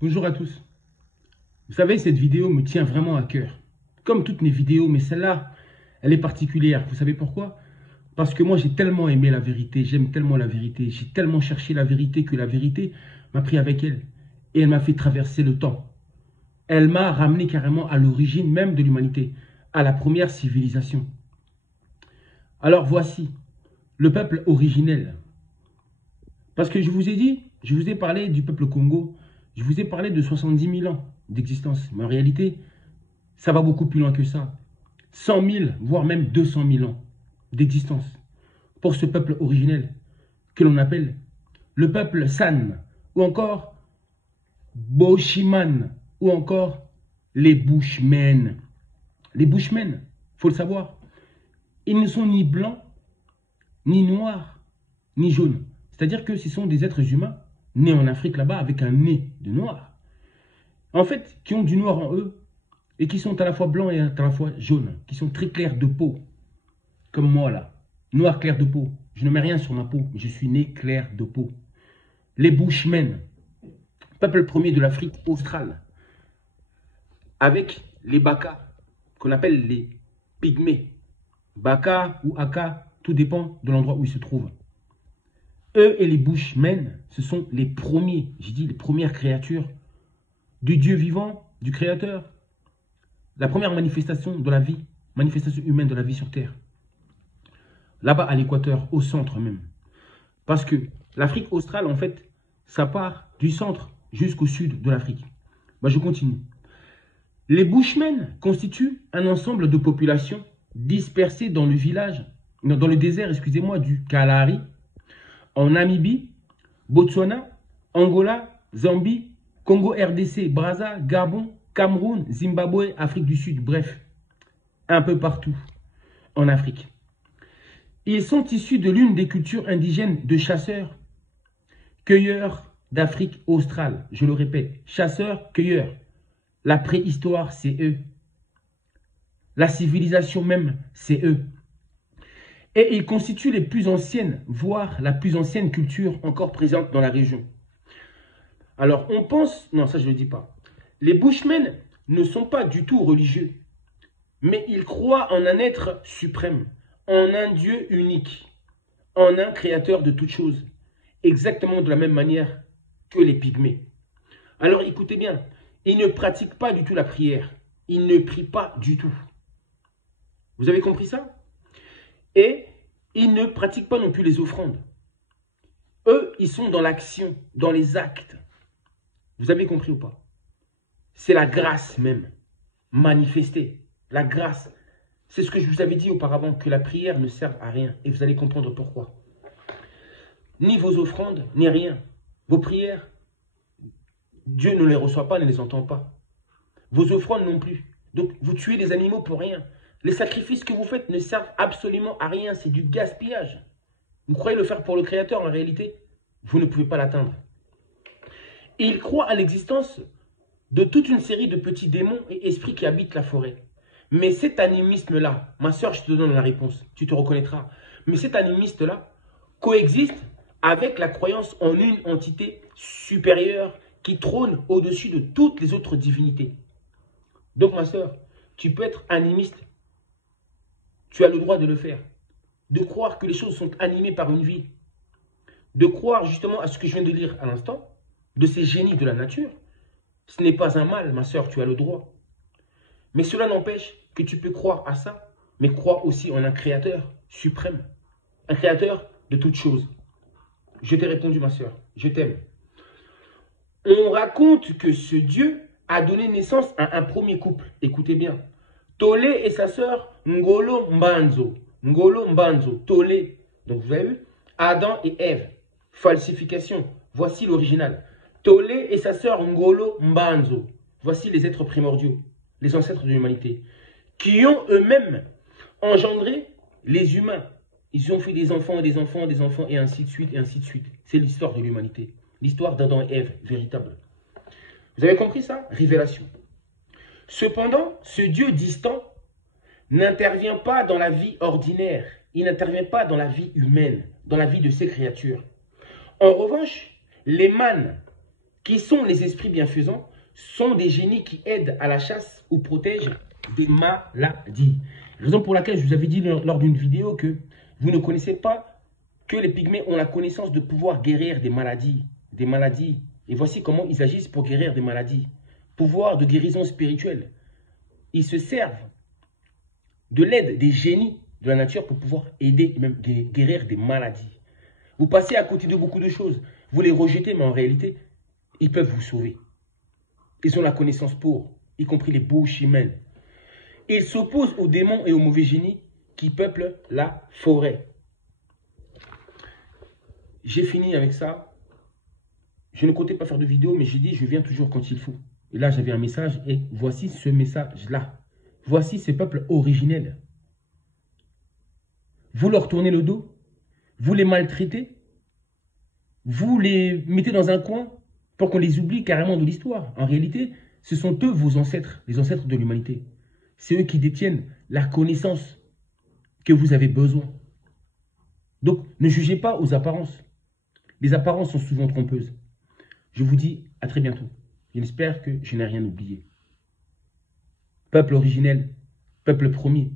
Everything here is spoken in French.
Bonjour à tous. Vous savez, cette vidéo me tient vraiment à cœur. Comme toutes mes vidéos, mais celle-là, elle est particulière. Vous savez pourquoi? Parce que moi, j'ai tellement aimé la vérité, j'aime tellement la vérité, j'ai tellement cherché la vérité que la vérité m'a pris avec elle. Et elle m'a fait traverser le temps. Elle m'a ramené carrément à l'origine même de l'humanité, à la première civilisation. Alors voici, le peuple originel. Parce que je vous ai dit, je vous ai parlé du peuple Congo, je vous ai parlé de 70 000 ans d'existence. Mais en réalité, ça va beaucoup plus loin que ça. 100 000, voire même 200 000 ans d'existence pour ce peuple originel que l'on appelle le peuple San, ou encore Boshiman, ou encore les Bushmen. Les Bushmen, il faut le savoir, ils ne sont ni blancs, ni noirs, ni jaunes. C'est-à-dire que ce sont des êtres humains nés en Afrique là-bas avec un nez de noir. En fait, qui ont du noir en eux et qui sont à la fois blancs et à la fois jaunes, qui sont très clairs de peau, comme moi là. Noir clair de peau. Je ne mets rien sur ma peau, mais je suis né clair de peau. Les Bushmen, peuple premier de l'Afrique australe, avec les Baka, qu'on appelle les Pygmées. Baka ou Aka, tout dépend de l'endroit où ils se trouvent. Eux et les Bushmen, ce sont les premiers, j'ai dit les premières créatures du Dieu vivant, du Créateur. La première manifestation de la vie, manifestation humaine de la vie sur Terre. Là-bas à l'équateur, au centre même. Parce que l'Afrique australe, en fait, ça part du centre jusqu'au sud de l'Afrique. Je continue. Les Bushmen constituent un ensemble de populations dispersées dans le village, dans le désert, excusez-moi, du Kalahari, en Namibie, Botswana, Angola, Zambie, Congo RDC, Brazza, Gabon, Cameroun, Zimbabwe, Afrique du Sud, bref, un peu partout en Afrique. Ils sont issus de l'une des cultures indigènes de chasseurs, cueilleurs d'Afrique australe. Je le répète, chasseurs, cueilleurs. La préhistoire, c'est eux. La civilisation même, c'est eux. Et ils constituent les plus anciennes, voire la plus ancienne culture encore présente dans la région. Alors, on pense... Non, ça, je ne le dis pas. Les Bushmen ne sont pas du tout religieux, mais ils croient en un être suprême, en un Dieu unique, en un créateur de toutes choses, exactement de la même manière que les Pygmées. Alors, écoutez bien, ils ne pratiquent pas du tout la prière, ils ne prient pas du tout. Vous avez compris ça? Et ils ne pratiquent pas non plus les offrandes. Eux, ils sont dans l'action, dans les actes. Vous avez compris ou pas? C'est la grâce même, manifestée. La grâce. C'est ce que je vous avais dit auparavant, que la prière ne sert à rien. Et vous allez comprendre pourquoi. Ni vos offrandes, ni rien. Vos prières, Dieu ne les reçoit pas, ne les entend pas. Vos offrandes non plus. Donc, vous tuez des animaux pour rien. Les sacrifices que vous faites ne servent absolument à rien. C'est du gaspillage. Vous croyez le faire pour le Créateur, en réalité, vous ne pouvez pas l'atteindre. Ils croient à l'existence de toute une série de petits démons et esprits qui habitent la forêt. Mais cet animisme-là, ma soeur, je te donne la réponse, tu te reconnaîtras. Mais cet animiste-là coexiste avec la croyance en une entité supérieure qui trône au-dessus de toutes les autres divinités. Donc, ma soeur, tu peux être animiste. Tu as le droit de le faire. De croire que les choses sont animées par une vie. De croire justement à ce que je viens de lire à l'instant, de ces génies de la nature. Ce n'est pas un mal, ma soeur, tu as le droit. Mais cela n'empêche que tu peux croire à ça, mais croire aussi en un créateur suprême. Un créateur de toutes choses. Je t'ai répondu, ma soeur, je t'aime. On raconte que ce Dieu a donné naissance à un premier couple. Écoutez bien. Tolé et sa sœur Ngolo Mbanzo. Ngolo Mbanzo, Tolé. Donc vous avez vu, Adam et Ève. Falsification. Voici l'original. Tolé et sa sœur Ngolo Mbanzo. Voici les êtres primordiaux, les ancêtres de l'humanité, qui ont eux-mêmes engendré les humains. Ils ont fait des enfants, des enfants, des enfants, et ainsi de suite, et ainsi de suite. C'est l'histoire de l'humanité. L'histoire d'Adam et Ève, véritable. Vous avez compris ça? Révélation. Cependant, ce Dieu distant n'intervient pas dans la vie ordinaire. Il n'intervient pas dans la vie humaine, dans la vie de ces créatures. En revanche, les mânes qui sont les esprits bienfaisants, sont des génies qui aident à la chasse ou protègent des maladies. Raison pour laquelle je vous avais dit lors d'une vidéo que vous ne connaissez pas que les pygmées ont la connaissance de pouvoir guérir des maladies. Et voici comment ils agissent pour guérir des maladies. Pouvoir de guérison spirituelle. Ils se servent de l'aide des génies de la nature pour pouvoir aider et même guérir des maladies. Vous passez à côté de beaucoup de choses. Vous les rejetez, mais en réalité, ils peuvent vous sauver. Ils ont la connaissance pour, y compris les Bushman. Ils s'opposent aux démons et aux mauvais génies qui peuplent la forêt. J'ai fini avec ça. Je ne comptais pas faire de vidéo, mais j'ai dit je viens toujours quand il faut. Et là, j'avais un message et voici ce message-là. Voici ces peuples originels. Vous leur tournez le dos, vous les maltraitez, vous les mettez dans un coin pour qu'on les oublie carrément de l'histoire. En réalité, ce sont eux vos ancêtres, les ancêtres de l'humanité. C'est eux qui détiennent la connaissance que vous avez besoin. Donc, ne jugez pas aux apparences. Les apparences sont souvent trompeuses. Je vous dis à très bientôt. J'espère que je n'ai rien oublié. Peuple originel, peuple promis,